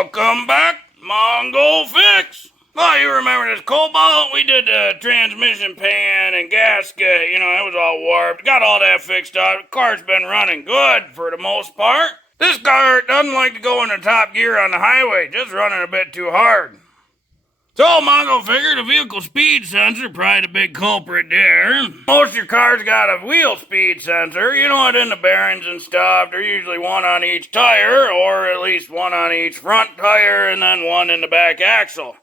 Welcome back, Mongo Fix. Well, you remember this Cobalt? We did the transmission pan and gasket. You know, it was all warped. Got all that fixed up. The car's been running good for the most part. This car doesn't like to go into top gear on the highway, just running a bit too hard. So Mongo figured a vehicle speed sensor, probably the big culprit there. Most of your cars got a wheel speed sensor. You know what, in the bearings and stuff, there's usually one on each tire, or at least one on each front tire, and then one in the back axle.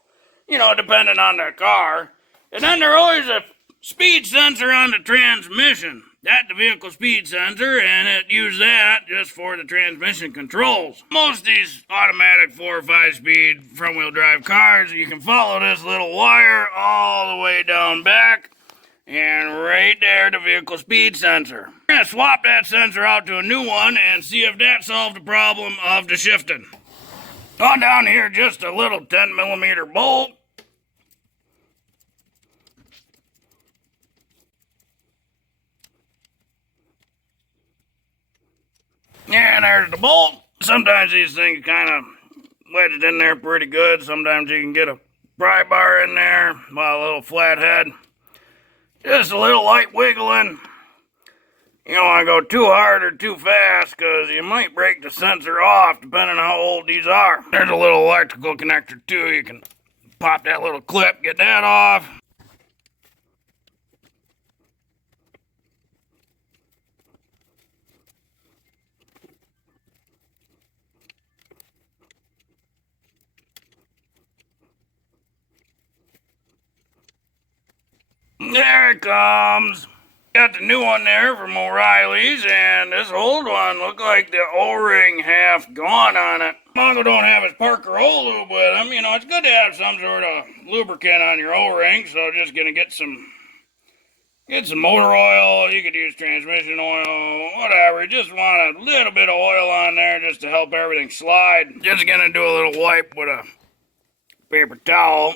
You know, depending on the car. And then there's always a speed sensor on the transmission. That's the vehicle speed sensor, and it uses that just for the transmission controls. Most of these automatic 4 or 5 speed front-wheel drive cars, you can follow this little wire all the way down back, and right there, the vehicle speed sensor. We're going to swap that sensor out to a new one and see if that solved the problem of the shifting. On down here, just a little 10mm bolt. Yeah, there's the bolt. Sometimes these things kind of wedge it in there pretty good. Sometimes you can get a pry bar in there, well, a little flathead. Just a little light wiggling. You don't want to go too hard or too fast because you might break the sensor off depending on how old these are. There's a little electrical connector too. You can pop that little clip, get that off. There it comes. Got the new one there from O'Reilly's, and this old one looked like the O-ring half gone on it. Mongo don't have his Parker O-lube with him. You know, it's good to have some sort of lubricant on your O-ring, so just gonna get some motor oil. You could use transmission oil, whatever. You just want a little bit of oil on there just to help everything slide. Just gonna do a little wipe with a paper towel.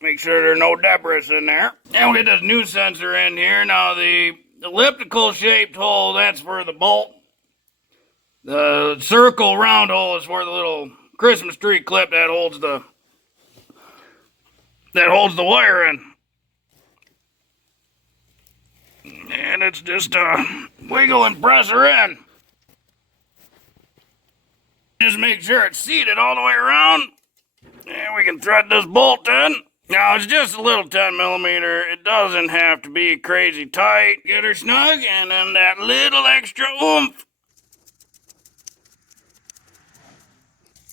Make sure there's no debris in there. And we get this new sensor in here. Now the elliptical shaped hole, that's for the bolt. The circle round hole is for the little Christmas tree clip that holds the wire in. And it's just a wiggle and press her in. Just make sure it's seated all the way around. And we can thread this bolt in. Now, it's just a little 10mm. It doesn't have to be crazy tight. Get her snug, and then that little extra oomph.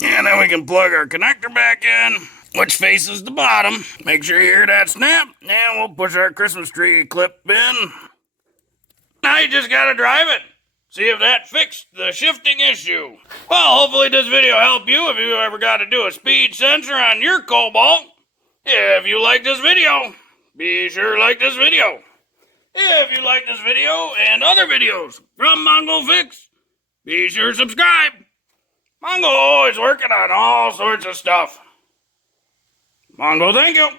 And then we can plug our connector back in, which faces the bottom. Make sure you hear that snap, and we'll push our Christmas tree clip in. Now you just gotta drive it. See if that fixed the shifting issue. Well, hopefully this video helped you if you ever got to do a speed sensor on your Cobalt. If you like this video, be sure to like this video. If you like this video and other videos from Mongo Fix, be sure to subscribe. Mongo always working on all sorts of stuff. Mongo, thank you.